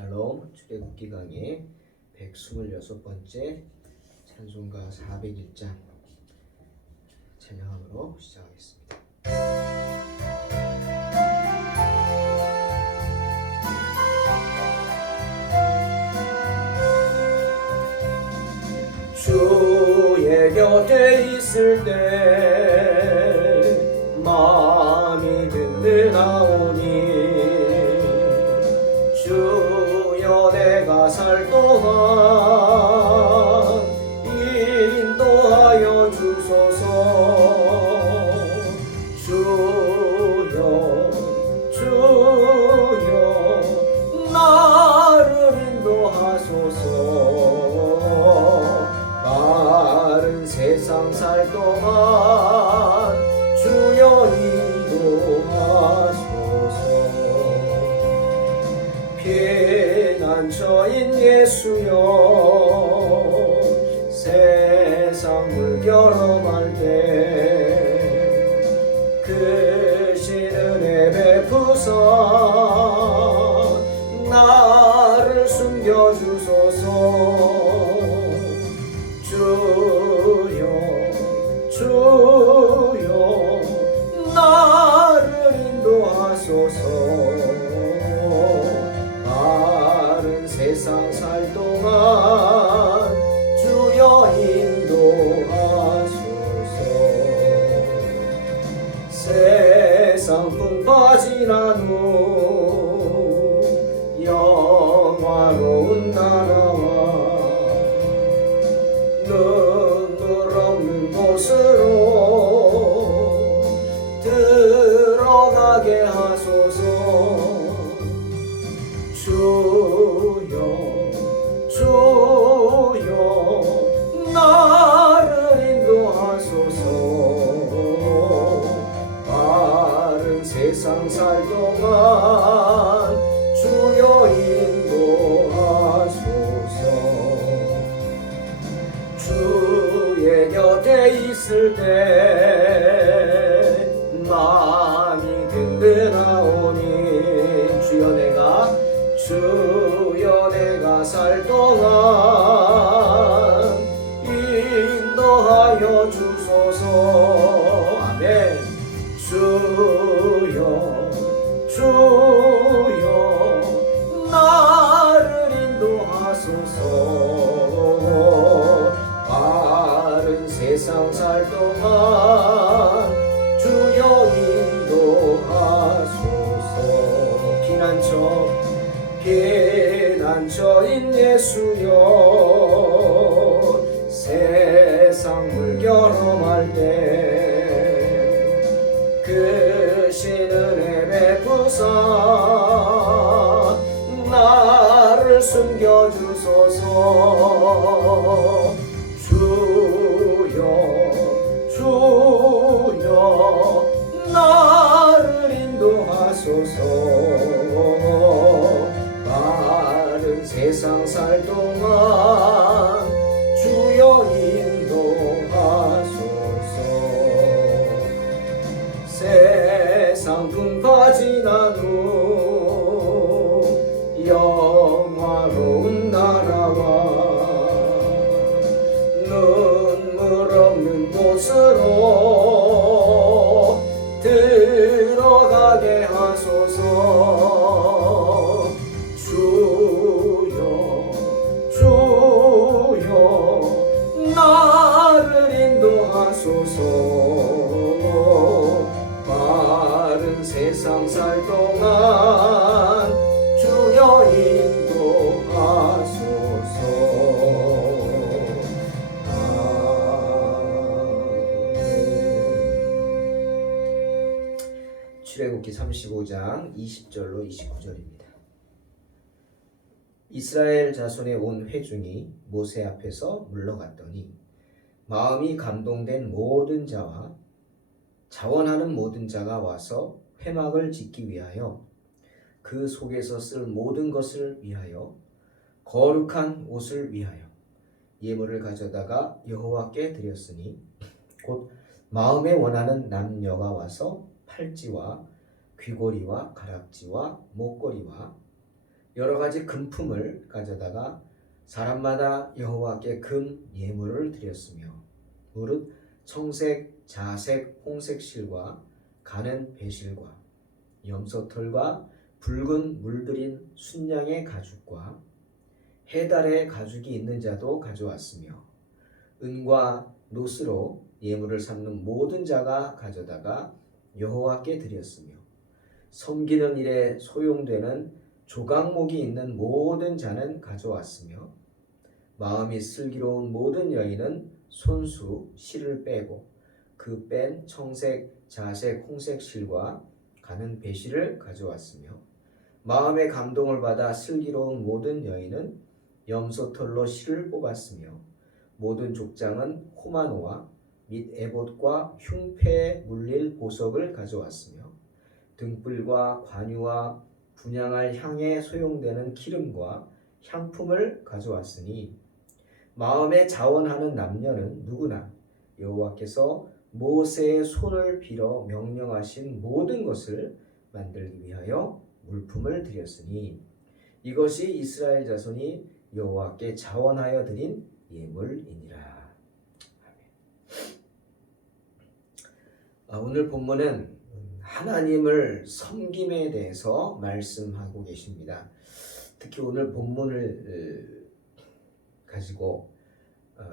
샬롬 출애굽기 강의 126번째 찬송가 401장 찬양함으로 시작하겠습니다. 주의 곁에 있을 때 마음이 든든하오니 주여 내가 살 동안 인도하여 주소서. 주여 나를 인도하소서. 바른 세상 살 동안 주여 인도하소서. 피난처인 예수여 세상 물결어말 때 크신 은혜 베푸사 나를 숨겨주소서. 주여 나를 인도하소서. 바른 세상 살 동안 주여 인도하소서. 세상 풍파지난 후 영화로운 나라와 눈물 없는 곳으로 들어가게 하소서. 주여 나를 인도하소서. 바른 세상 살 동안 주여 인도하소서. 주의 곁에 있을 때 마음이 든든하오니 주여 내가 살 동안 인도하여 주소서. 아멘. 주여 나를 인도하소서. 바른 세상 살 동안 주여 인도하소서. 피난처인 예수여 세상 물결어말 때 크신 은혜 베푸사 나를 숨겨주소서. 주여 나를 인도하소서. 바른 세상 살 동안 주여 인도하소서. 세상 풍파 지난 후 영화로운 나라와 눈물 없는 곳으로 들어가게 하소서. 주여 나를 인도하소서. 바른 세상 살 동안 주여 인도하소서. 출애굽기 35장 20절로 29절입니다. 이스라엘 자손의 온 회중이 모세 앞에서 물러갔더니 마음이 감동된 모든 자와 자원하는 모든 자가 와서 회막을 짓기 위하여 그 속에서 쓸 모든 것을 위하여 거룩한 옷을 위하여 예물을 가져다가 여호와께 드렸으니 곧 마음에 원하는 남녀가 와서 팔찌와 귀고리와 가락지와 목걸이와 여러 가지 금품을 가져다가 사람마다 여호와께 금 예물을 드렸으며 무릇 청색, 자색, 홍색 실과 가는 배실과 염소털과 붉은 물들인 순양의 가죽과 해달의 가죽이 있는 자도 가져왔으며 은과 노스로 예물을 삼는 모든 자가 가져다가 여호와께 드렸으며 섬기는 일에 소용되는 조각목이 있는 모든 자는 가져왔으며 마음이 슬기로운 모든 여인은 손수 실을 빼고 그 뺀 청색, 자색, 홍색 실과 가는 배실을 가져왔으며 마음의 감동을 받아 슬기로운 모든 여인은 염소털로 실을 뽑았으며 모든 족장은 호마노와 및 에봇과 흉패에 물릴 보석을 가져왔으며 등불과 관유와 분향할 향에 소용되는 기름과 향품을 가져왔으니 마음에 자원하는 남녀는 누구나 여호와께서 모세의 손을 빌어 명령하신 모든 것을 만들기 위하여 물품을 드렸으니 이것이 이스라엘 자손이 여호와께 자원하여 드린 예물이니라. 오늘 본문은 하나님을 섬김에 대해서 말씀하고 계십니다. 특히 오늘 본문을 가지고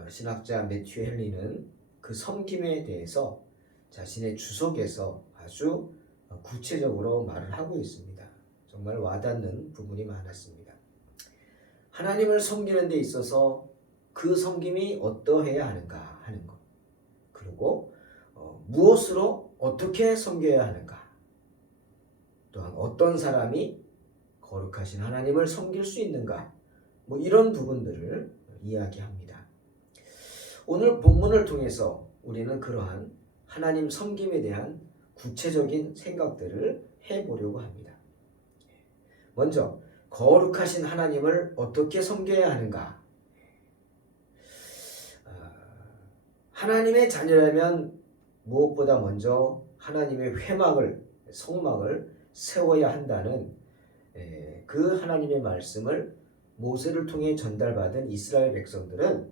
신학자 매튜 헨리는 그 섬김에 대해서 자신의 주석에서 아주 구체적으로 말을 하고 있습니다. 정말 와닿는 부분이 많았습니다. 하나님을 섬기는 데 있어서 그 섬김이 어떠해야 하는가 하는 것, 그리고 무엇으로 어떻게 섬겨야 하는가, 또한 어떤 사람이 거룩하신 하나님을 섬길 수 있는가, 이런 부분들을 이야기합니다. 오늘 본문을 통해서 우리는 그러한 하나님 섬김에 대한 구체적인 생각들을 해보려고 합니다. 먼저 거룩하신 하나님을 어떻게 섬겨야 하는가? 하나님의 자녀라면 무엇보다 먼저 하나님의 회막을, 성막을 세워야 한다는 그 하나님의 말씀을 모세를 통해 전달받은 이스라엘 백성들은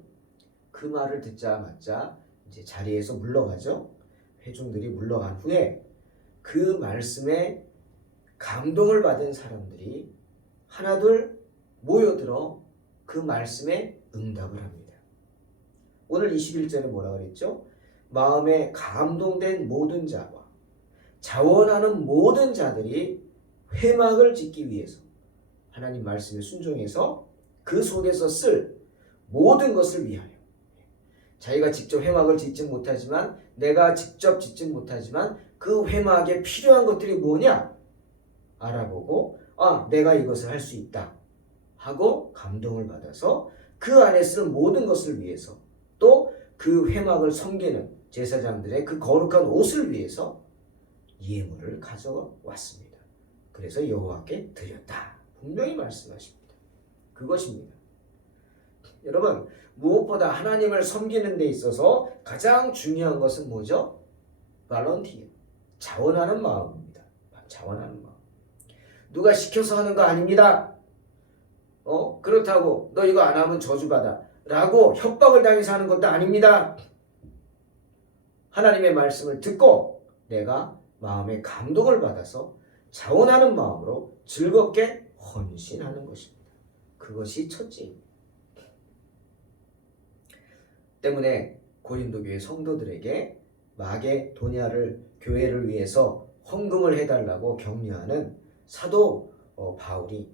그 말을 듣자마자 이제 자리에서 물러가죠. 회중들이 물러간 후에 그 말씀에 감동을 받은 사람들이 하나둘 모여들어 그 말씀에 응답을 합니다. 오늘 21절에 뭐라 그랬죠? 마음에 감동된 모든 자와 자원하는 모든 자들이 회막을 짓기 위해서 하나님 말씀에 순종해서 그 속에서 쓸 모든 것을 위하여, 자기가 직접 회막을 짓지 못하지만, 내가 직접 짓지 못하지만 그 회막에 필요한 것들이 뭐냐 알아보고 내가 이것을 할 수 있다 하고 감동을 받아서 그 안에 쓸 모든 것을 위해서, 또 그 회막을 섬기는 제사장들의 그 거룩한 옷을 위해서 예물을 가져왔습니다. 그래서 여호와께 드렸다. 분명히 말씀하십니다. 그것입니다. 여러분, 무엇보다 하나님을 섬기는 데 있어서 가장 중요한 것은 뭐죠? 발런티어, 자원하는 마음입니다. 자원하는 마음. 누가 시켜서 하는 거 아닙니다. 그렇다고 너 이거 안 하면 저주받아 라고 협박을 당해서 하는 것도 아닙니다. 하나님의 말씀을 듣고 내가 마음의 감동을 받아서 자원하는 마음으로 즐겁게 헌신하는 것입니다. 그것이 첫째입니다. 때문에 고린도 교회 성도들에게 마게도냐를 교회를 위해서 헌금을 해달라고 격려하는 사도 바울이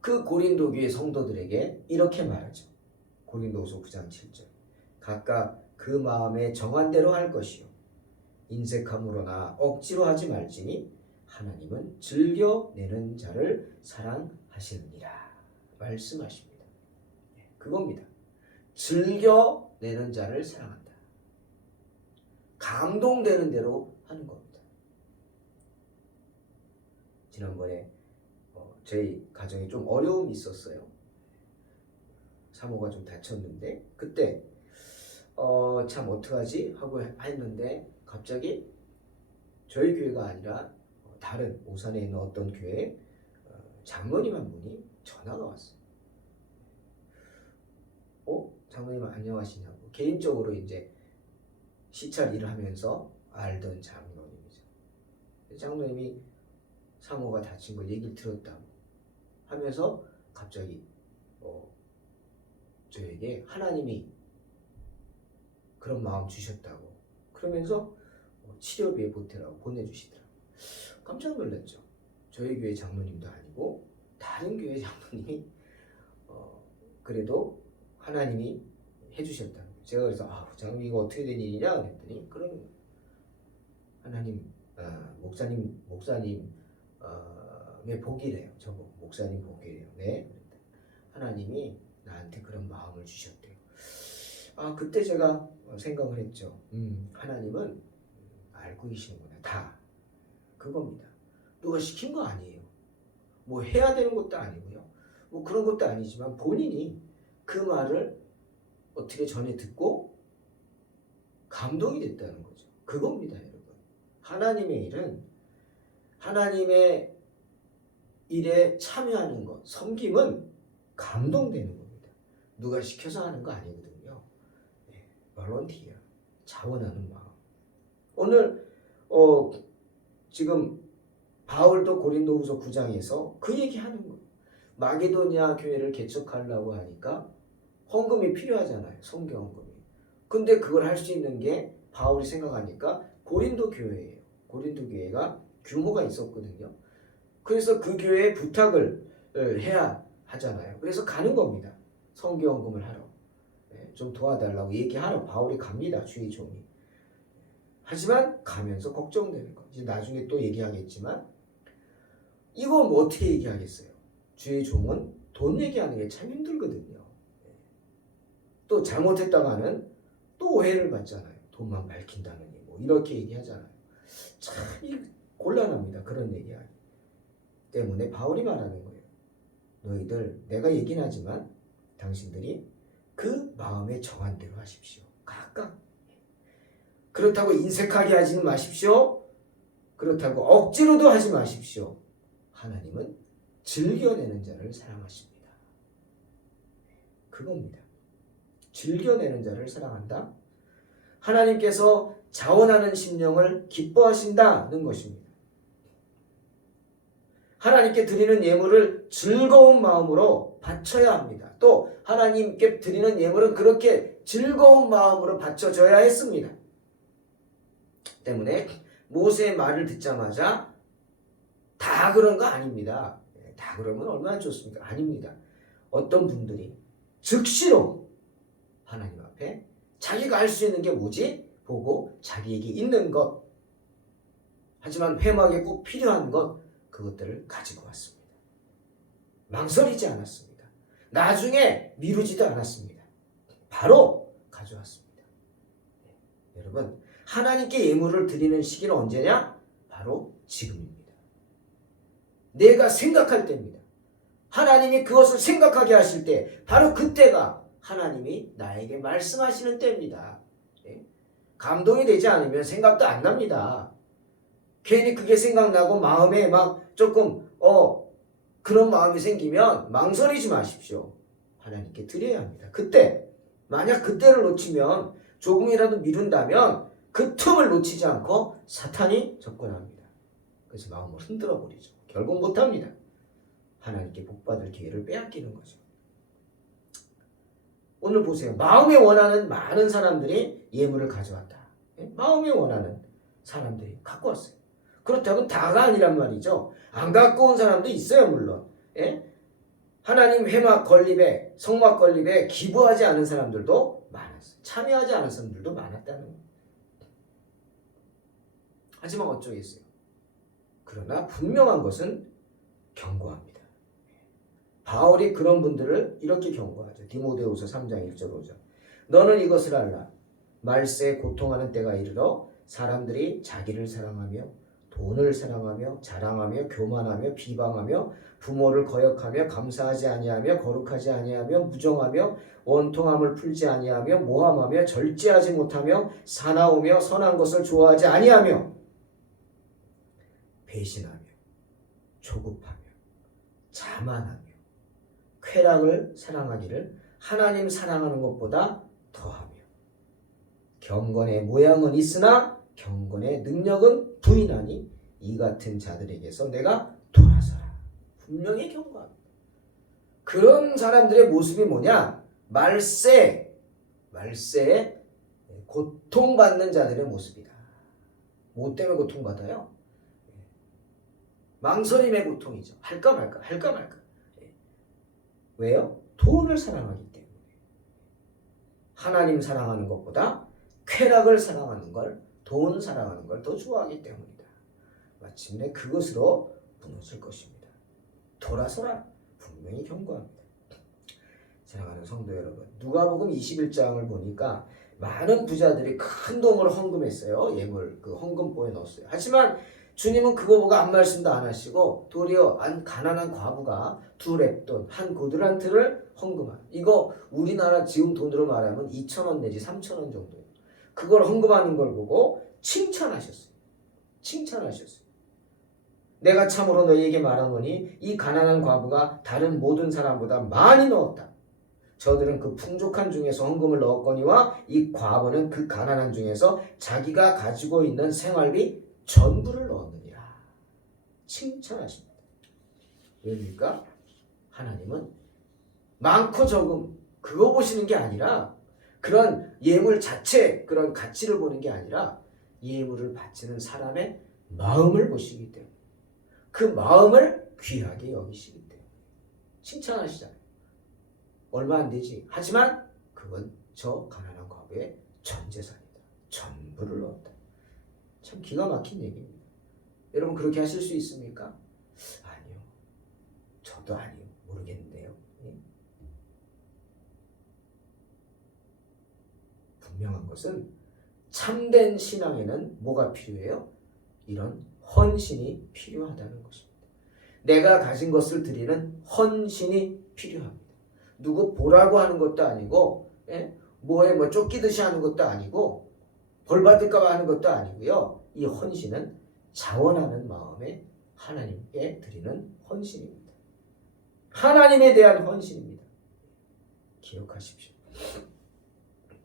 그 고린도 교회 성도들에게 이렇게 말하죠. 고린도후서 9장 7절. 각각 그 마음에 정한 대로 할 것이요 인색함으로나 억지로 하지 말지니 하나님은 즐겨내는 자를 사랑하시느니라 말씀하십니다. 그겁니다. 즐겨내는 자를 사랑한다. 감동되는 대로 하는 겁니다. 지난번에 저희 가정에 좀 어려움이 있었어요. 사모가 좀 다쳤는데 그때 참 어떡하지 하고 했는데 갑자기 저희 교회가 아니라 다른 오산에 있는 어떤 교회 장로님 한 분이 전화가 왔어요. 장로님 안녕하시냐고. 개인적으로 이제 시찰 일을 하면서 알던 장로님이죠. 장로님이 상호가 다친 걸 얘기를 들었다고 하면서 갑자기 저에게 하나님이 그런 마음 주셨다고 그러면서 치료비에 보태라고 보내주시더라고요. 깜짝 놀랐죠. 저희 교회 장로님도 아니고 다른 교회 장로님이 그래도 하나님이 해주셨다는 거예요. 제가 그래서 장로님 이거 어떻게 된 일이냐 그랬더니 그런 하나님 목사님의 복이래요. 저보고 목사님 복이래요. 네. 하나님이 나한테 그런 마음을 주셨대요. 그때 제가 생각을 했죠. 하나님은 알고 계시는구나. 다 그겁니다. 누가 시킨 거 아니에요. 뭐 해야 되는 것도 아니고요. 뭐 그런 것도 아니지만 본인이 그 말을 어떻게 전에 듣고 감동이 됐다는 거죠. 그겁니다, 여러분. 하나님의 일은 하나님의 일에 참여하는 것, 섬김은 감동되는 겁니다. 누가 시켜서 하는 거 아니거든요. 볼런티어, 자원하는 마음. 오늘 지금 바울도 고린도후서 9장에서 그 얘기하는 거예요. 마게도니아 교회를 개척하려고 하니까 헌금이 필요하잖아요. 성경 헌금이. 근데 그걸 할 수 있는 게 바울이 생각하니까 고린도 교회예요. 고린도 교회가 규모가 있었거든요. 그래서 그 교회에 부탁을 해야 하잖아요. 그래서 가는 겁니다. 성경 헌금을 하러. 좀 도와달라고 얘기하러 바울이 갑니다. 주의 종이. 하지만 가면서 걱정되는 거. 이제 나중에 또 얘기하겠지만 이거 뭐 어떻게 얘기하겠어요? 주의 종은 돈 얘기하는 게 참 힘들거든요. 또 잘못했다가는 또 오해를 받잖아요. 돈만 밝힌다느니 뭐 이렇게 얘기하잖아요. 참 곤란합니다. 그런 얘기하기 때문에 바울이 말하는 거예요. 너희들 내가 얘기는 하지만 당신들이 그 마음에 정한 대로 하십시오. 각각. 그렇다고 인색하게 하지는 마십시오. 그렇다고 억지로도 하지 마십시오. 하나님은 즐겨내는 자를 사랑하십니다. 그겁니다. 즐겨내는 자를 사랑한다. 하나님께서 자원하는 심령을 기뻐하신다는 것입니다. 하나님께 드리는 예물을 즐거운 마음으로 바쳐야 합니다. 또 하나님께 드리는 예물은 그렇게 즐거운 마음으로 바쳐져야 했습니다. 때문에 모세의 말을 듣자마자 다 그런 거 아닙니다. 다 그러면 얼마나 좋습니까? 아닙니다. 어떤 분들이 즉시로 하나님 앞에 자기가 할 수 있는 게 뭐지? 보고 자기에게 있는 것, 하지만 회막에 꼭 필요한 것, 그것들을 가지고 왔습니다. 망설이지 않았습니다. 나중에 미루지도 않았습니다. 바로 가져왔습니다. 여러분, 하나님께 예물을 드리는 시기는 언제냐? 바로 지금입니다. 내가 생각할 때입니다. 하나님이 그것을 생각하게 하실 때 바로 그때가 하나님이 나에게 말씀하시는 때입니다. 감동이 되지 않으면 생각도 안 납니다. 괜히 그게 생각나고 마음에 막 조금 그런 마음이 생기면 망설이지 마십시오. 하나님께 드려야 합니다. 그때 만약 그때를 놓치면 조금이라도 미룬다면 그 틈을 놓치지 않고 사탄이 접근합니다. 그래서 마음을 흔들어 버리죠. 결국 못합니다. 하나님께 복받을 기회를 빼앗기는 거죠. 오늘 보세요. 마음에 원하는 많은 사람들이 예물을 가져왔다. 마음에 원하는 사람들이 갖고 왔어요. 그렇다고 다가 아니란 말이죠. 안 갖고 온 사람도 있어요, 물론. 하나님 회막 건립에, 성막 건립에 기부하지 않은 사람들도 많았어요. 참여하지 않은 사람들도 많았다는 거예요. 하지만 어쩌겠어요. 그러나 분명한 것은 경고합니다. 바울이 그런 분들을 이렇게 경고하죠. 디모데후서 3장 1절 5절. 너는 이것을 알라. 말세에 고통하는 때가 이르러 사람들이 자기를 사랑하며 돈을 사랑하며 자랑하며 교만하며 비방하며 부모를 거역하며 감사하지 아니하며 거룩하지 아니하며 무정하며 원통함을 풀지 아니하며 모함하며 절제하지 못하며 사나우며 선한 것을 좋아하지 아니하며 배신하며 조급하며 자만하며 쾌락을 사랑하기를 하나님 사랑하는 것보다 더하며 경건의 모양은 있으나 경건의 능력은 부인하니 이 같은 자들에게서 내가 돌아서라. 분명히 경고합니다. 그런 사람들의 모습이 뭐냐? 말세에 고통받는 자들의 모습이다. 뭐 때문에 고통받아요? 망설임의 고통이죠. 할까 말까. 왜요? 돈을 사랑하기 때문에. 하나님 사랑하는 것보다 쾌락을 사랑하는 걸, 돈 사랑하는 걸 더 좋아하기 때문이다. 마침내 그것으로 무너질 것입니다. 돌아서라. 분명히 경고합니다. 사랑하는 성도 여러분, 누가복음 21장을 보니까 많은 부자들이 큰 돈을 헌금했어요. 예물 그 헌금보에 넣었어요. 하지만 주님은 그거 보고 아무 말씀도 안 하시고 도리어 가난한 과부가 2렙돈, 1고드란트를 헌금한. 이거 우리나라 지금 돈으로 말하면 2,000원 내지 3,000원 정도예요. 그걸 헌금하는 걸 보고 칭찬하셨어요. 내가 참으로 너희에게 말하노니 이 가난한 과부가 다른 모든 사람보다 많이 넣었다. 저들은 그 풍족한 중에서 헌금을 넣었거니와 이 과부는 그 가난한 중에서 자기가 가지고 있는 생활비 전부를 넣었느니라. 칭찬하십니다. 왜입니까? 하나님은 많고 적음 그거 보시는 게 아니라, 그런 예물 자체 그런 가치를 보는 게 아니라 예물을 바치는 사람의 마음을 보시기 때문에, 그 마음을 귀하게 여기시기 때문에 칭찬하시잖아요. 얼마 안 되지. 하지만 그건 저 가난한 과부의 전 재산이다. 전부를 넣었다. 참 기가 막힌 얘기입니다. 여러분 그렇게 하실 수 있습니까? 아니요. 저도 아니요. 모르겠는데요. 분명한 것은 참된 신앙에는 뭐가 필요해요? 이런 헌신이 필요하다는 것입니다. 내가 가진 것을 드리는 헌신이 필요합니다. 누구 보라고 하는 것도 아니고, 뭐에 쫓기듯이 하는 것도 아니고, 벌 받을까 봐 하는 것도 아니고요. 이 헌신은 자원하는 마음에 하나님께 드리는 헌신입니다. 하나님에 대한 헌신입니다. 기억하십시오.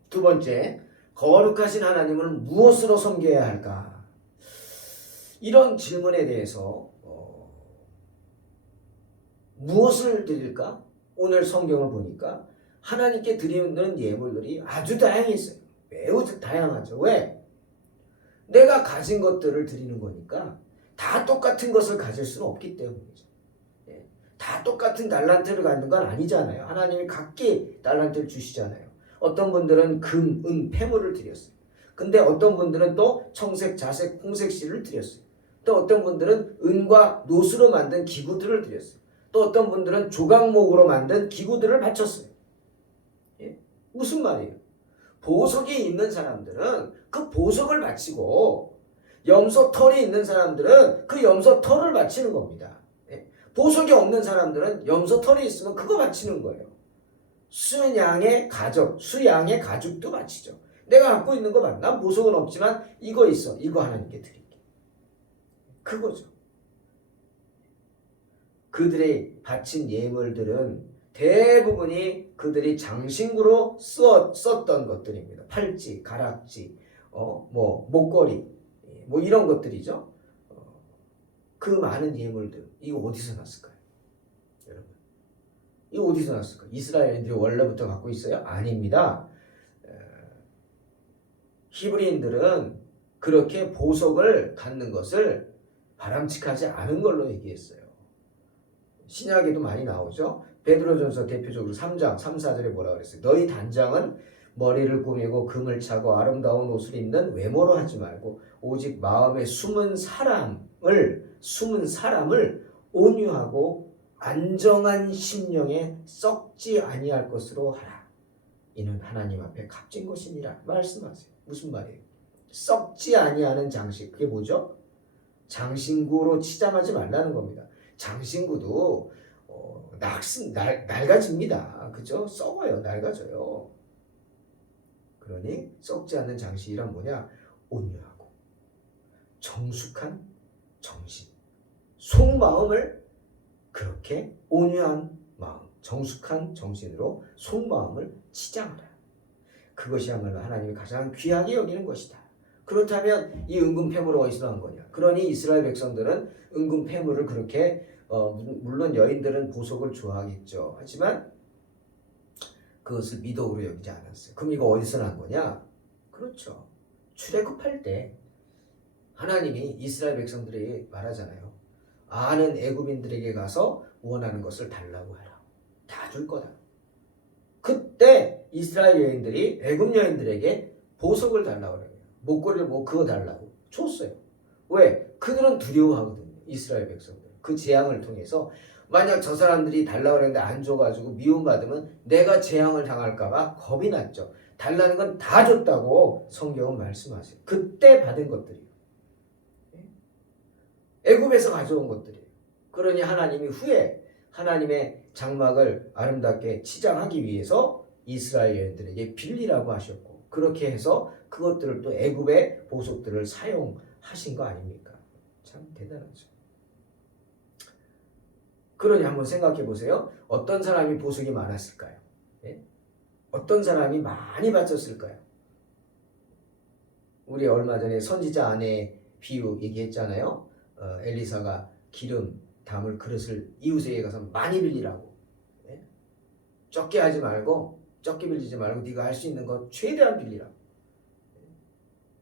두 번째, 거룩하신 하나님을 무엇으로 섬겨야 할까? 이런 질문에 대해서 무엇을 드릴까? 오늘 성경을 보니까 하나님께 드리는 예물들이 아주 다양했어요. 매우 다양하죠. 왜? 내가 가진 것들을 드리는 거니까 다 똑같은 것을 가질 수는 없기 때문이죠. 다 똑같은 달란트를 갖는 건 아니잖아요. 하나님이 각기 달란트를 주시잖아요. 어떤 분들은 금, 은, 폐물을 드렸어요. 근데 어떤 분들은 또 청색, 자색, 홍색 실을 드렸어요. 또 어떤 분들은 은과 노수로 만든 기구들을 드렸어요. 또 어떤 분들은 조각목으로 만든 기구들을 바쳤어요. 무슨 말이에요? 보석이 있는 사람들은 그 보석을 바치고, 염소털이 있는 사람들은 그 염소털을 바치는 겁니다. 보석이 없는 사람들은 염소털이 있으면 그거 바치는 거예요. 수양의 가죽도 바치죠. 내가 갖고 있는 거 봐. 난 보석은 없지만 이거 있어. 이거 하나님께 드릴게. 그거죠. 그들의 바친 예물들은 대부분이 그들이 장신구로 썼던 것들입니다. 팔찌, 가락지, 목걸이, 이런 것들이죠. 그 많은 예물들, 이거 어디서 났을까요? 여러분, 이거 어디서 났을까요? 이스라엘인들이 원래부터 갖고 있어요? 아닙니다. 히브리인들은 그렇게 보석을 갖는 것을 바람직하지 않은 걸로 얘기했어요. 신약에도 많이 나오죠. 베드로전서 대표적으로 3장 3, 4절에 뭐라 그랬어요? 너희 단장은 머리를 꾸미고 금을 차고 아름다운 옷을 입는 외모로 하지 말고 오직 마음에 숨은 사람을 온유하고 안정한 심령에 썩지 아니할 것으로 하라. 이는 하나님 앞에 값진 것이니라 말씀하세요. 무슨 말이에요? 썩지 아니하는 장식. 그게 뭐죠? 장신구로 치장하지 말라는 겁니다. 장신구도 낡아집니다. 그죠? 썩어요. 낡아져요. 그러니 썩지 않는 장식이란 뭐냐? 온유하고 정숙한 정신, 속마음을 그렇게 온유한 마음, 정숙한 정신으로 속마음을 치장하라. 그것이야말로 하나님이 가장 귀하게 여기는 것이다. 그렇다면 이 은금 패물을 어디서 난 거냐? 그러니 이스라엘 백성들은 은금 패물을 그렇게 물론 여인들은 보석을 좋아하겠죠. 하지만 그것을 미덕으로 여기지 않았어요. 그럼 이거 어디서 난 거냐? 그렇죠. 출애굽할 때 하나님이 이스라엘 백성들에게 말하잖아요. 아는 애굽인들에게 가서 원하는 것을 달라고 하라. 다 줄 거다. 그때 이스라엘 여인들이 애굽 여인들에게 보석을 달라고 그래요. 목걸이를 그거 달라고 줬어요. 왜? 그들은 두려워하거든요. 이스라엘 백성들. 그 재앙을 통해서 만약 저 사람들이 달라고 그랬는데 안 줘가지고 미움받으면 내가 재앙을 당할까봐 겁이 났죠. 달라는 건 다 줬다고 성경은 말씀하세요. 그때 받은 것들이에요. 애굽에서 가져온 것들이에요. 그러니 하나님이 후에 하나님의 장막을 아름답게 치장하기 위해서 이스라엘 여인들에게 빌리라고 하셨고 그렇게 해서 그것들을 또 애굽의 보석들을 사용하신 거 아닙니까? 참 대단하죠. 그러니 한번 생각해 보세요. 어떤 사람이 보석이 많았을까요? 예? 어떤 사람이 많이 바쳤을까요? 우리 얼마 전에 선지자 아내 비유 얘기했잖아요. 엘리사가 기름 담을 그릇을 이웃에게 가서 많이 빌리라고. 예? 적게 하지 말고 적게 빌리지 말고 네가 할 수 있는 거 최대한 빌리라고.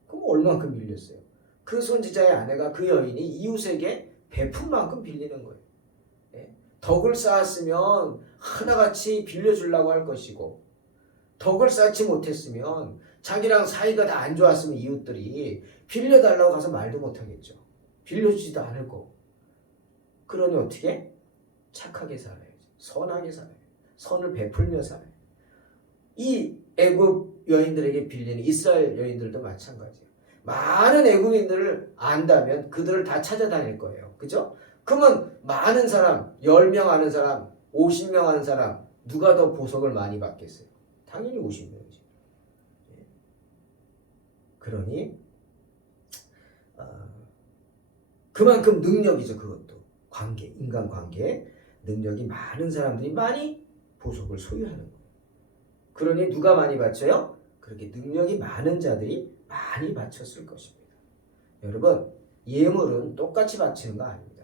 그럼 얼만큼 빌렸어요? 그 선지자의 아내가 그 여인이 이웃에게 베푼 만큼 빌리는 거예요. 예? 덕을 쌓았으면 하나같이 빌려주려고 할 것이고 덕을 쌓지 못했으면 자기랑 사이가 다 안 좋았으면 이웃들이 빌려달라고 가서 말도 못하겠죠. 빌려주지도 않을 거고. 그러니 어떻게? 착하게 살아야죠. 선하게 살아요. 선을 베풀며 살아요. 이 애굽 여인들에게 빌리는 이스라엘 여인들도 마찬가지예요. 많은 애굽인들을 안다면 그들을 다 찾아다닐 거예요. 그죠? 그러면 많은 사람, 10명 아는 사람, 50명 아는 사람 누가 더 보석을 많이 받겠어요? 당연히 50명이죠. 그러니 그만큼 능력이죠. 그것도. 관계, 인간관계 능력이 많은 사람들이 많이 보석을 소유하는 거예요. 그러니 누가 많이 바쳐요? 그렇게 능력이 많은 자들이 많이 바쳤을 것입니다. 여러분, 예물은 똑같이 바치는 거 아닙니다.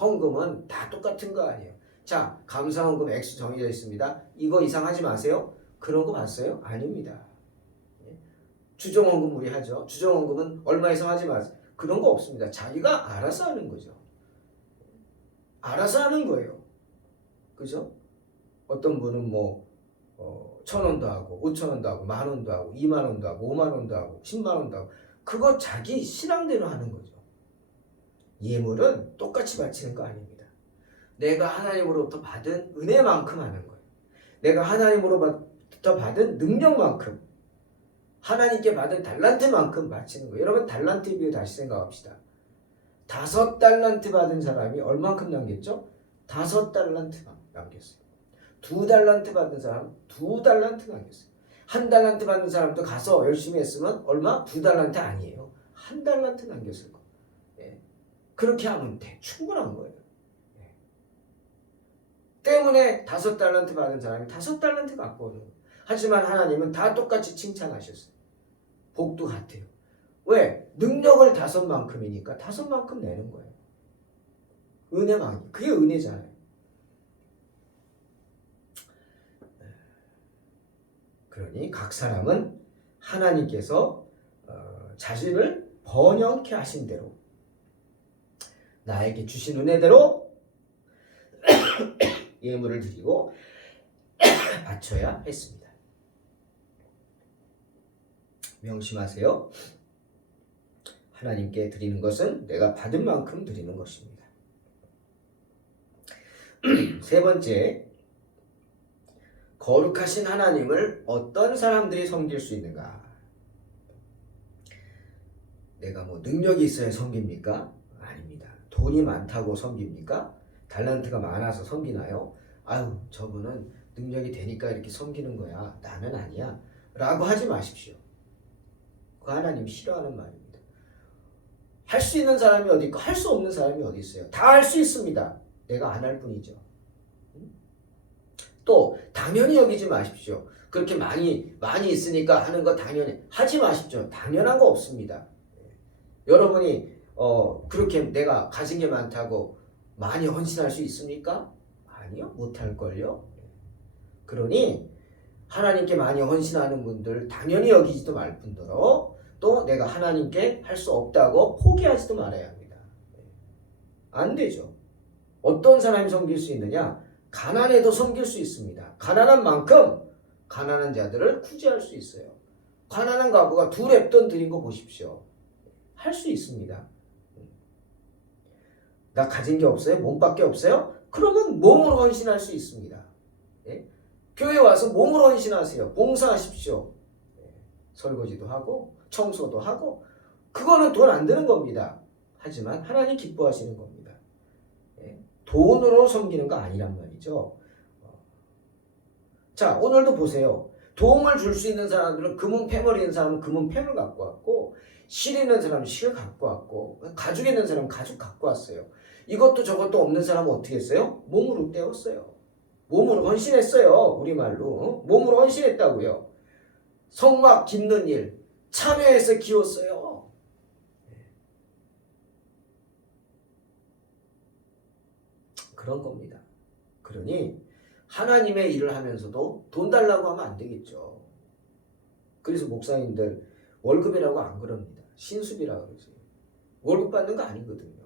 헌금은 다 똑같은 거 아니에요. 자, 감사헌금 액수 정해져 있습니다. 이거 이상 하지 마세요. 그런 거 봤어요? 아닙니다. 주정헌금 우리 하죠. 주정헌금은 얼마 이상 하지 마세요. 그런 거 없습니다. 자기가 알아서 하는 거죠. 알아서 하는 거예요. 그죠? 어떤 분은 1,000원도 하고 5,000원도 하고 10,000원도 하고 20,000원도 하고 50,000원도 하고 10만원도 하고 그거 자기 신앙대로 하는 거죠. 예물은 똑같이 바치는 거 아닙니다. 내가 하나님으로부터 받은 은혜만큼 하는 거예요. 내가 하나님으로부터 받은 능력만큼 하나님께 받은 달란트만큼 바치는 거예요. 여러분 달란트에 비해 다시 생각합시다. 5달란트 받은 사람이 얼만큼 남겼죠? 5달란트 남겼어요. 2달란트 받은 사람 2달란트 남겼어요. 1달란트 받은 사람도 가서 열심히 했으면 얼마? 2달란트 아니에요. 1달란트 남겼을 거예요. 예. 그렇게 하면 돼. 충분한 거예요. 예. 때문에 5달란트 받은 사람이 5달란트 갖고 오는 거예요. 하지만 하나님은 다 똑같이 칭찬하셨어요. 복도 같아요. 왜? 능력을 5만큼이니까 5만큼 내는 거예요. 은혜만. 그게 은혜잖아요. 그러니 각 사람은 하나님께서 자신을 번영케 하신 대로 나에게 주신 은혜대로 예물을 드리고 바쳐야 했습니다. 명심하세요. 하나님께 드리는 것은 내가 받은 만큼 드리는 것입니다. 세 번째, 거룩하신 하나님을 어떤 사람들이 섬길 수 있는가? 내가 능력이 있어야 섬깁니까? 아닙니다. 돈이 많다고 섬깁니까? 달란트가 많아서 섬기나요? 아유, 저분은 능력이 되니까 이렇게 섬기는 거야. 나는 아니야. 라고 하지 마십시오. 그 하나님이 싫어하는 말입니다. 할 수 있는 사람이 어디 있고 할 수 없는 사람이 어디 있어요? 다 할 수 있습니다. 내가 안 할 뿐이죠. 또 당연히 여기지 마십시오. 그렇게 많이 있으니까 하는 거 당연히 하지 마십시오. 당연한 거 없습니다. 여러분이 그렇게 내가 가진 게 많다고 많이 헌신할 수 있습니까? 아니요, 못할걸요. 그러니 하나님께 많이 헌신하는 분들 당연히 여기지도 말 뿐더러 또 내가 하나님께 할 수 없다고 포기하지도 말아야 합니다. 안 되죠. 어떤 사람이 섬길 수 있느냐? 가난해도 섬길 수 있습니다. 가난한 만큼 가난한 자들을 구제할 수 있어요. 가난한 과부가 2랩돈 드린 거 보십시오. 할 수 있습니다. 나 가진 게 없어요? 몸밖에 없어요? 그러면 몸으로 헌신할 수 있습니다. 예? 교회 와서 몸으로 헌신하세요. 봉사하십시오. 예? 설거지도 하고 청소도 하고 그거는 돈 안 드는 겁니다. 하지만 하나님 기뻐하시는 겁니다. 예? 돈으로 섬기는 거 아니란 말이죠. 자, 오늘도 보세요. 도움을 줄 수 있는 사람들은 금은 팻을 있는 사람은 금은 팻을 갖고 왔고 실 있는 사람은 실을 갖고 왔고 가죽 있는 사람은 가죽 갖고 왔어요. 이것도 저것도 없는 사람은 어떻게 했어요? 몸으로 떼었어요. 몸으로 헌신했어요. 우리말로 몸으로 헌신했다고요. 성막 깁는 일 참여해서 기웠어요. 그런 겁니다. 그러니 하나님의 일을 하면서도 돈 달라고 하면 안 되겠죠. 그래서 목사님들 월급이라고 안 그럽니다. 신수비라고 그러지. 월급 받는 거 아니거든요.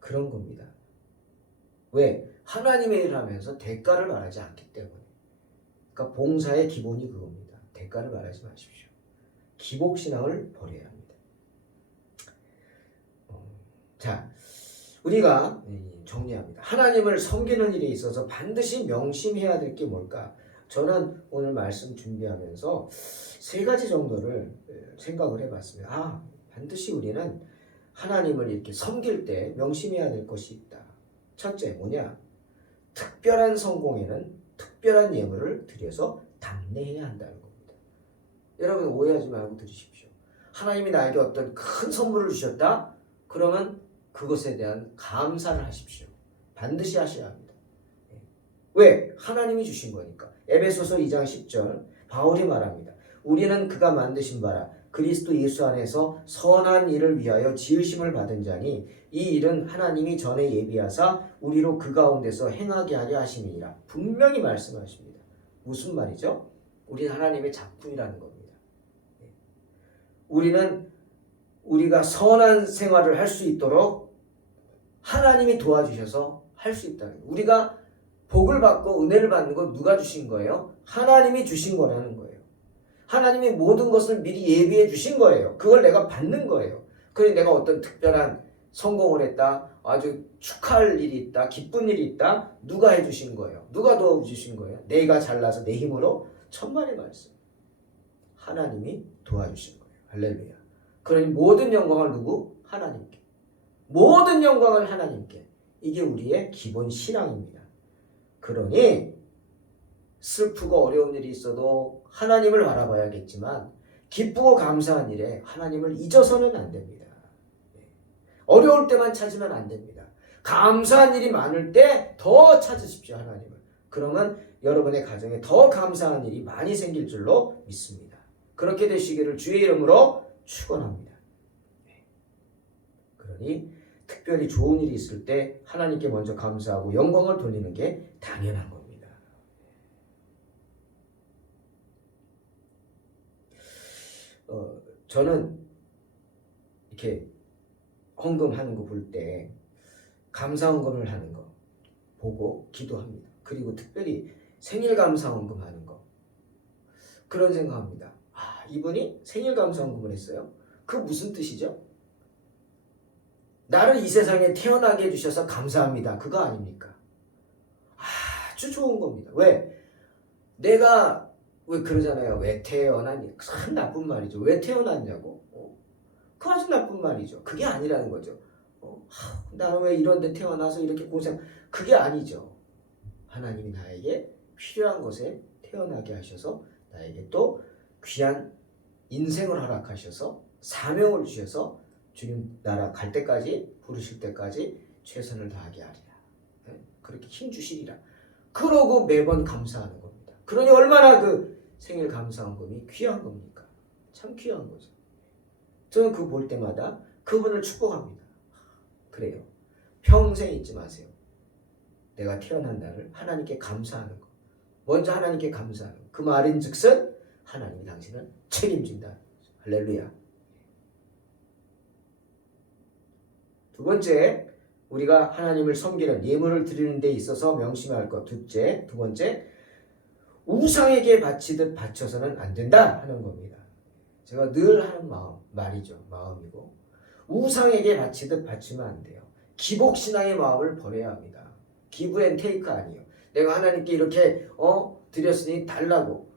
그런 겁니다. 왜? 하나님의 일을 하면서 대가를 말하지 않기 때문에. 그러니까 봉사의 기본이 그겁니다. 대가를 말하지 마십시오. 기복신앙을 버려야 합니다. 자, 우리가 정리합니다. 하나님을 섬기는 일에 있어서 반드시 명심해야 될 게 뭘까? 저는 오늘 말씀 준비하면서 3가지 정도를 생각을 해봤습니다. 반드시 우리는 하나님을 이렇게 섬길 때 명심해야 될 것이 있다. 첫째 뭐냐? 특별한 성공에는 특별한 예물을 드려서 담내해야 한다는 겁니다. 여러분 오해하지 말고 들으십시오. 하나님이 나에게 어떤 큰 선물을 주셨다? 그러면 그것에 대한 감사를 하십시오. 반드시 하셔야 합니다. 왜? 하나님이 주신 거니까. 에베소서 2장 10절 바울이 말합니다. 우리는 그가 만드신 바라 그리스도 예수 안에서 선한 일을 위하여 지으심을 받은 자니 이 일은 하나님이 전에 예비하사 우리로 그 가운데서 행하게 하려 하심이니라. 분명히 말씀하십니다. 무슨 말이죠? 우리는 하나님의 작품이라는 겁니다. 우리는 우리가 선한 생활을 할 수 있도록 하나님이 도와주셔서 할 수 있다는 거예요. 우리가 복을 받고 은혜를 받는 건 누가 주신 거예요? 하나님이 주신 거라는 거예요. 하나님이 모든 것을 미리 예비해 주신 거예요. 그걸 내가 받는 거예요. 그러니 내가 어떤 특별한 성공을 했다, 아주 축하할 일이 있다, 기쁜 일이 있다, 누가 해주신 거예요? 누가 도와주신 거예요? 내가 잘나서 내 힘으로? 천만의 말씀. 하나님이 도와주신 거예요. 할렐루야. 그러니 모든 영광을 누구? 하나님께. 모든 영광을 하나님께. 이게 우리의 기본 신앙입니다. 그러니 슬프고 어려운 일이 있어도 하나님을 바라봐야겠지만 기쁘고 감사한 일에 하나님을 잊어서는 안 됩니다. 어려울 때만 찾으면 안 됩니다. 감사한 일이 많을 때 더 찾으십시오. 하나님을. 그러면 여러분의 가정에 더 감사한 일이 많이 생길 줄로 믿습니다. 그렇게 되시기를 주의 이름으로 축원합니다. 그러니 특별히 좋은 일이 있을 때 하나님께 먼저 감사하고 영광을 돌리는 게 당연한 겁니다. 저는 이렇게 헌금하는 거 볼 때 감사 헌금을 하는 거 보고 기도합니다. 그리고 특별히 생일 감사 헌금하는 거 그런 생각합니다. 이분이 생일 감사 헌금을 했어요? 그 무슨 뜻이죠? 나를 이 세상에 태어나게 해주셔서 감사합니다. 그거 아닙니까? 아주 좋은 겁니다. 왜? 내가 왜 그러잖아요. 왜 태어났니? 참 나쁜 말이죠. 왜 태어났냐고? 그 아주 나쁜 말이죠. 그게 아니라는 거죠. 나는 왜 이런 데 태어나서 이렇게 고생 그게 아니죠. 하나님이 나에게 필요한 것에 태어나게 하셔서 나에게 또 귀한 인생을 허락하셔서 사명을 주셔서 주님 나라 갈 때까지 부르실 때까지 최선을 다하게 하리라. 그렇게 힘 주시리라. 그러고 매번 감사하는 겁니다. 그러니 얼마나 그 생일 감사헌금이 귀한 겁니까? 참 귀한 거죠. 저는 그거 볼 때마다 그분을 축복합니다. 그래요. 평생 잊지 마세요. 내가 태어난 날을 하나님께 감사하는 거. 먼저 하나님께 감사하는 거. 그 말인 즉슨 하나님이 당신을 책임진다. 할렐루야. 두 번째, 우리가 하나님을 섬기는 예물을 드리는 데 있어서 명심해야 할 것. 두 번째, 우상에게 바치듯 바쳐서는 안 된다 하는 겁니다. 제가 늘 하는 말이죠. 마음이고. 우상에게 바치듯 바치면 안 돼요. 기복신앙의 마음을 버려야 합니다. 기브 앤 테이크 아니에요. 내가 하나님께 이렇게 드렸으니 달라고.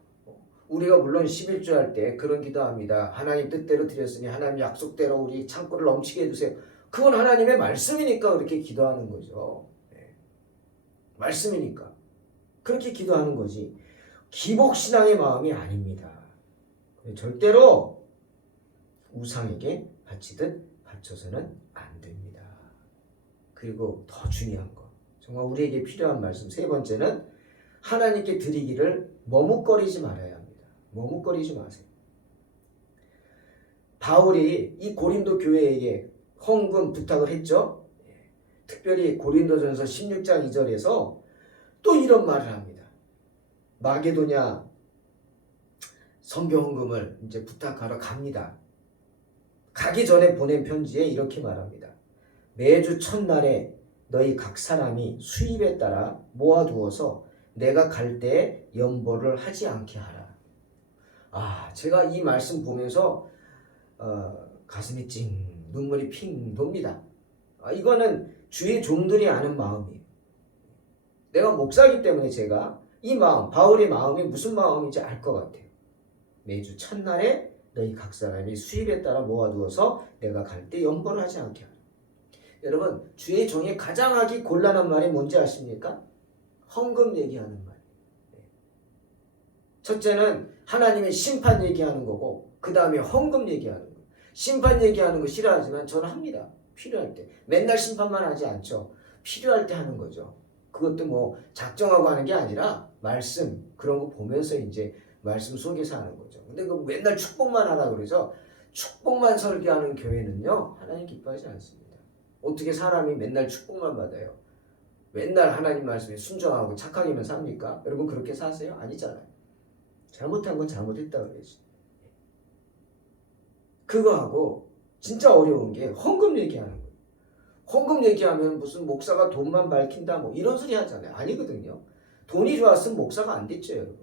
우리가 물론 11조 할 때 그런 기도합니다. 하나님 뜻대로 드렸으니 하나님 약속대로 우리 창고를 넘치게 해주세요. 그건 하나님의 말씀이니까 그렇게 기도하는 거죠. 네. 말씀이니까 그렇게 기도하는 거지 기복신앙의 마음이 아닙니다. 절대로 우상에게 바치듯 바쳐서는 안 됩니다. 그리고 더 중요한 거, 정말 우리에게 필요한 말씀 세 번째는 하나님께 드리기를 머뭇거리지 말아야 합니다. 머뭇거리지 마세요. 바울이 이 고린도 교회에게 헌금 부탁을 했죠. 특별히 고린도전서 16장 2절에서 또 이런 말을 합니다. 마게도냐 선교 헌금을 이제 부탁하러 갑니다. 가기 전에 보낸 편지에 이렇게 말합니다. 매주 첫날에 너희 각 사람이 수입에 따라 모아두어서 내가 갈 때 연보를 하지 않게 하라. 제가 이 말씀 보면서 가슴이 찡 눈물이 핑 돕니다. 이거는 주의 종들이 아는 마음이에요. 내가 목사이기 때문에 제가 이 마음, 바울의 마음이 무슨 마음인지 알 것 같아요. 매주 첫날에 너희 각 사람이 수입에 따라 모아두어서 내가 갈 때 연보를 하지 않게 하라. 여러분, 주의 종이 가장 하기 곤란한 말이 뭔지 아십니까? 헌금 얘기하는 말. 첫째는 하나님의 심판 얘기하는 거고 그 다음에 헌금 얘기하는 거. 심판 얘기하는 거 싫어하지만 저는 합니다. 필요할 때. 맨날 심판만 하지 않죠. 필요할 때 하는 거죠. 그것도 뭐 작정하고 하는 게 아니라 말씀 그런 거 보면서 이제 말씀 속에서 하는 거죠. 근데 그 맨날 축복만 하라 그러죠. 축복만 설교하는 교회는요 하나님 기뻐하지 않습니다. 어떻게 사람이 맨날 축복만 받아요? 맨날 하나님 말씀에 순종하고 착하게만 삽니까? 여러분 그렇게 사세요? 아니잖아요. 잘못한 건 잘못했다 그러지. 그거하고 진짜 어려운 게 헌금 얘기하는 거예요. 헌금 얘기하면 무슨 목사가 돈만 밝힌다 뭐 이런 소리 하잖아요. 아니거든요. 돈이 좋았으면 목사가 안 됐죠, 여러분.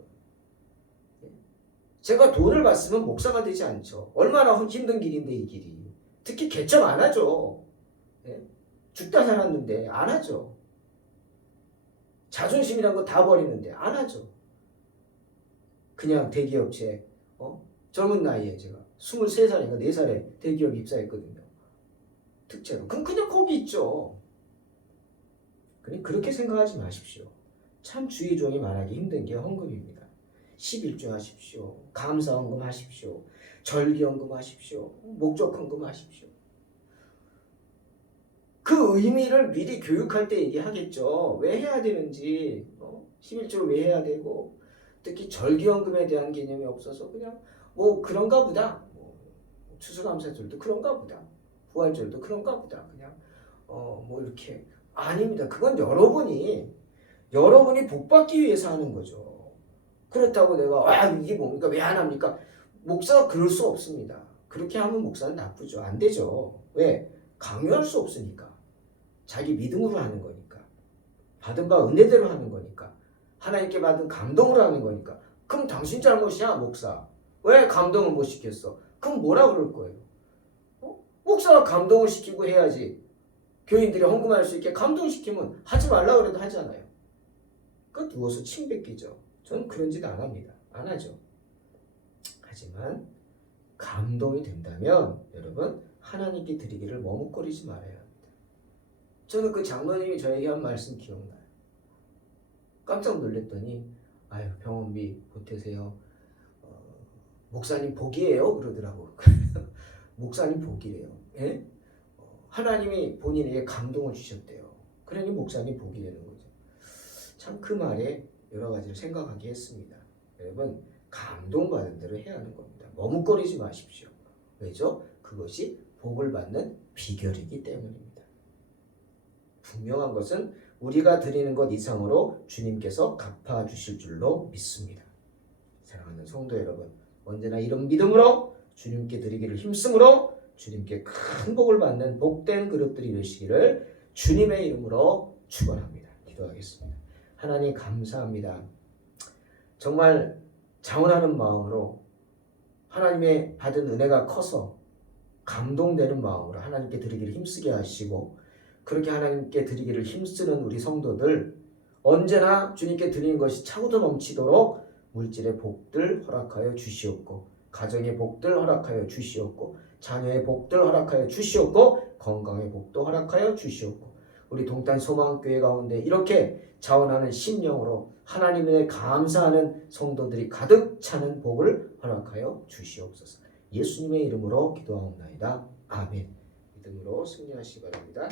제가 돈을 받으면 목사가 되지 않죠. 얼마나 힘든 길인데 이 길이. 특히 개척 안 하죠. 죽다 살았는데 안 하죠. 자존심이란 거 다 버리는데 안 하죠. 그냥 대기업체 젊은 나이에 제가 23살인가 4살에 대기업 입사했거든요. 특채로. 그럼 그냥 거기 있죠. 그렇게 생각하지 마십시오. 참 주의 종이 말하기 힘든 게 헌금입니다. 11조 하십시오. 감사헌금 하십시오. 절기헌금 하십시오. 목적헌금 하십시오. 그 의미를 미리 교육할 때 얘기하겠죠. 왜 해야 되는지, 11조를 왜 해야 되고, 특히 절기헌금에 대한 개념이 없어서 그냥 뭐 그런가 보다. 추수감사절도 그런가 보다. 부활절도 그런가 보다. 그냥 뭐 이렇게 아닙니다. 그건 여러분이 복받기 위해서 하는 거죠. 그렇다고 내가 이게 뭡니까? 왜 안 합니까? 목사가 그럴 수 없습니다. 그렇게 하면 목사는 나쁘죠. 안 되죠. 왜? 강요할 수 없으니까. 자기 믿음으로 하는 거니까. 받은 바 은혜대로 하는 거니까. 하나님께 받은 감동으로 하는 거니까. 그럼 당신 잘못이야, 목사. 왜 감동을 못 시켰어? 그럼 뭐라 그럴 거예요? 목사가 감동을 시키고 해야지. 교인들이 헌금할 수 있게 감동시키면 하지 말라 그래도 하잖아요. 그거 누워서 침 뱉기죠. 저는 그런 짓 안 합니다. 안 하죠. 하지만 감동이 된다면 여러분 하나님께 드리기를 머뭇거리지 말아야 합니다. 저는 그 장로님이 저에게 한 말씀 기억나요. 깜짝 놀랐더니 병원비 보태세요. 목사님 복이에요 그러더라고. 목사님 복이래요. 예? 하나님이 본인에게 감동을 주셨대요. 그러니 목사님 복이 되는 거죠. 참 그 말에 여러 가지를 생각하게 했습니다. 여러분, 감동받은 대로 해야 하는 겁니다. 머뭇거리지 마십시오. 왜죠? 그것이 복을 받는 비결이기 때문입니다. 분명한 것은 우리가 드리는 것 이상으로 주님께서 갚아주실 줄로 믿습니다. 사랑하는 성도 여러분, 언제나 이런 믿음으로 주님께 드리기를 힘쓰므로 주님께 큰 복을 받는 복된 그릇들이 되시기를 주님의 이름으로 축원합니다. 기도하겠습니다. 하나님 감사합니다. 정말 자원하는 마음으로 하나님의 받은 은혜가 커서 감동되는 마음으로 하나님께 드리기를 힘쓰게 하시고, 그렇게 하나님께 드리기를 힘쓰는 우리 성도들 언제나 주님께 드리는 것이 차고도 넘치도록 물질의 복들 허락하여 주시옵고, 가정의 복들 허락하여 주시옵고, 자녀의 복들 허락하여 주시옵고, 건강의 복도 허락하여 주시옵고, 우리 동탄 소망교회 가운데 이렇게 자원하는 심령으로 하나님에 감사하는 성도들이 가득 차는 복을 허락하여 주시옵소서. 예수님의 이름으로 기도하옵나이다. 아멘. 믿음으로 승리하시기 바랍니다.